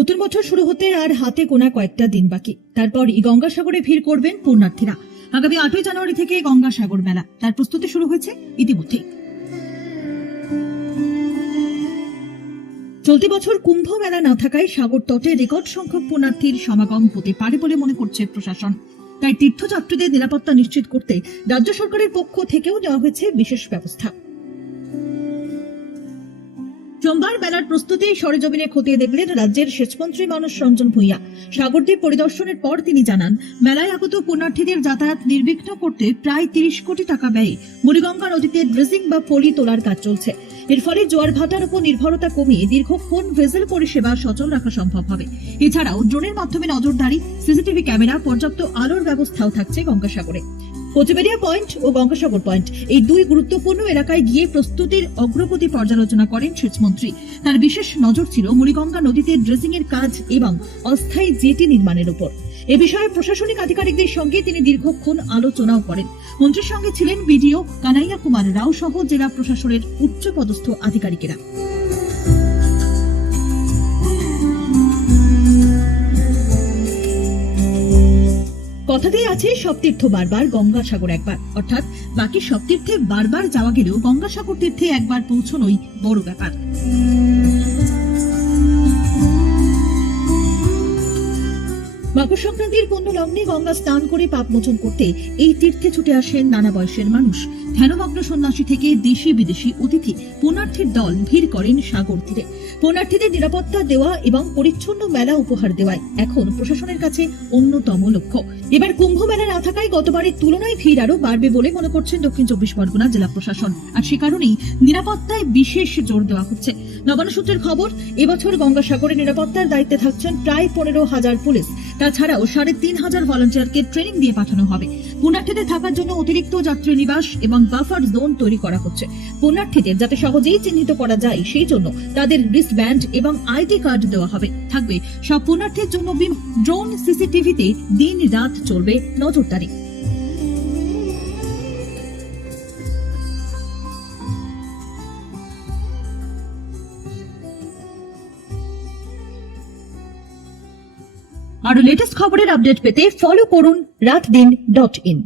নতুন বছর শুরু হতে আর হাতে গোনা কয়েকটা দিন বাকি। তারপরই গঙ্গাসাগরে ভিড় করবেন পুণ্যার্থীরা। আগামী আটই জানুয়ারি থেকে গঙ্গাসাগর মেলা। তার প্রস্তুতি শুরু হয়েছে ইতিমধ্যেই। চলতি বছর কুম্ভ মেলা না থাকায় সাগর তটে রেকর্ড সংখ্যক পুণ্যার্থীর সমাগম হতে পারে বলে মনে করছে প্রশাসন। তাই তীর্থযাত্রীদের নিরাপত্তা নিশ্চিত করতে রাজ্য সরকারের পক্ষ থেকেও নেওয়া হয়েছে বিশেষ ব্যবস্থা। সোমবার মেলার প্রস্তুতি সরেজমিনে খতিয়ে দেখলেন রাজ্যের সেচমন্ত্রী মানস রঞ্জন ভূঁইয়া। সাগরদ্বীপ পরিদর্শনের পর তিনি জানান, মেলায় আগত পুণ্যার্থীদের যাতায়াত নির্বিঘ্ন করতে প্রায় তিরিশ কোটি টাকা ব্যয়ে বুড়িগঙ্গা নদীতে ড্রেজিং বা পলি তোলার কাজ চলছে। এর ফলে জোয়ার ভাটার উপর নির্ভরতা কমিয়ে দীর্ঘক্ষণ ভেজেল পরিষেবা সচল রাখা সম্ভব হবে। এছাড়াও, ড্রোনের মাধ্যমে নজরদারি, সিসিটিভি ক্যামেরা, পর্যাপ্ত আলোর ব্যবস্থাও থাকছে গঙ্গাসাগরে। কোচবেরিয়া পয়েন্ট ও গঙ্গাসাগর পয়েন্ট। এই দুই গুরুত্বপূর্ণ এলাকায় গিয়ে প্রস্তুতির অগ্রগতি পর্যালোচনা করেন সেচমন্ত্রী। তার বিশেষ নজর ছিল মুড়িগঙ্গা নদীতে ড্রেজিং এর কাজ এবং অস্থায়ী জেটি নির্মাণের উপর। এ বিষয়ে প্রশাসনিক আধিকারিকদের সঙ্গে তিনি দীর্ঘক্ষণ আলোচনাও করেন। মন্ত্রীর সঙ্গে ছিলেন বিডিও কানাইয়া কুমার রাও সহ জেলা প্রশাসনের উচ্চপদস্থ আধিকারিকেরা। কথাতেই আছে, সব তীর্থ বারবার গঙ্গাসাগর একবার। অর্থাৎ বাকি সব তীর্থে বারবার যাওয়া গেলেও গঙ্গাসাগর তীর্থে একবার পৌঁছনোই বড় ব্যাপার। মকর সংক্রান্তির পূর্ণ লগ্নে গঙ্গা স্নান করে পাপ মোচন করতে এই তীর্থে ছুটে আসেন নানা বয়সের মানুষ। ধ্যানমগ্ন সন্ন্যাসী থেকে দেশি বিদেশি অতিথি পুণ্যার্থীর দল ভিড় করেন সাগর তীরে। পুণ্যার্থীদের নিরাপত্তা দেওয়া এবং পরিচ্ছন্ন মেলা উপহার দেওয়ায় এখন প্রশাসনের কাছে অন্যতম লক্ষ্য। এবার কুম্ভ মেলা না থাকায় গতবারের তুলনায় ভিড় আরও বাড়বে বলে মনে করছেন দক্ষিণ চব্বিশ পরগনা জেলা প্রশাসন। আর সে কারণেই নিরাপত্তায় বিশেষ জোর দেওয়া হচ্ছে। নবান্ন সূত্রের খবর, এবছর গঙ্গাসাগরের নিরাপত্তার দায়িত্বে থাকছেন প্রায় পনেরো হাজার পুলিশ। তাছাড়াও সাড়ে তিন হাজার ভলান্টিয়ারকে ট্রেনিং দিয়ে পাঠানো হবে। পুণার্থীদের থাকার জন্য অতিরিক্ত যাত্রী নিবাস এবং বাফার জোন তৈরি করা হচ্ছে। পুণ্যার্থীদের যাতে সহজেই চিহ্নিত করা যায়, সেই জন্য তাদের রিস্ট ব্যান্ড এবং আইডি কার্ড দেওয়া হবে। থাকবে সব পুণার্থীর জন্য ড্রোন সিসিটিভিতে দিন রাত চলবে নজরদারি। আরও লেটেস্ট খবরের আপডেট পেতে ফলো করুন রাত দিন ডট ইন